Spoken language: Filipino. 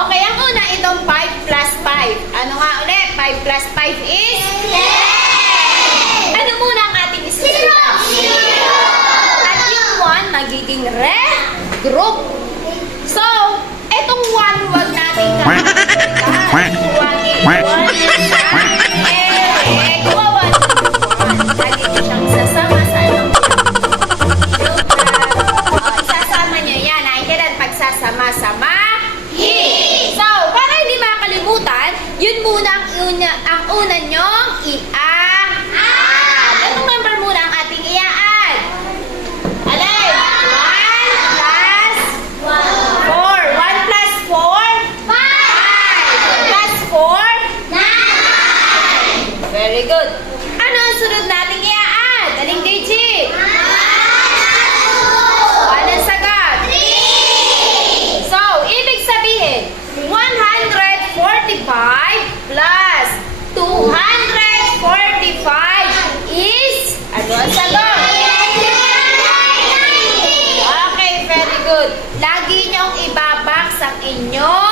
Okay, ang una itong 5 plus 5. Ano nga ulit? 5 plus 5 is? 10! Ano muna ang ating isusunod? 0! At yung 1 magiging group. So, etong 1 wag natin kakalimutan. 1 is 1 gawa 1. Lagi ko siyang isasama sa anong isasama nyo yan. Naintindihan pagsasama-sama. So, para hindi makalimutan, yun muna ang una nyong i-add. Anong number muna ang ating i-add? Alay! 1 plus 4. 1 plus 4? 5. Plus 4? 9. Very good. Ano ang sunod nating i-add? Aling digit? 1 ang sagot. 3. So, ibig sabihin, 145 plus 245 is, ano ang sagot? Okay, very good. Lagi niyong ibabox ang inyong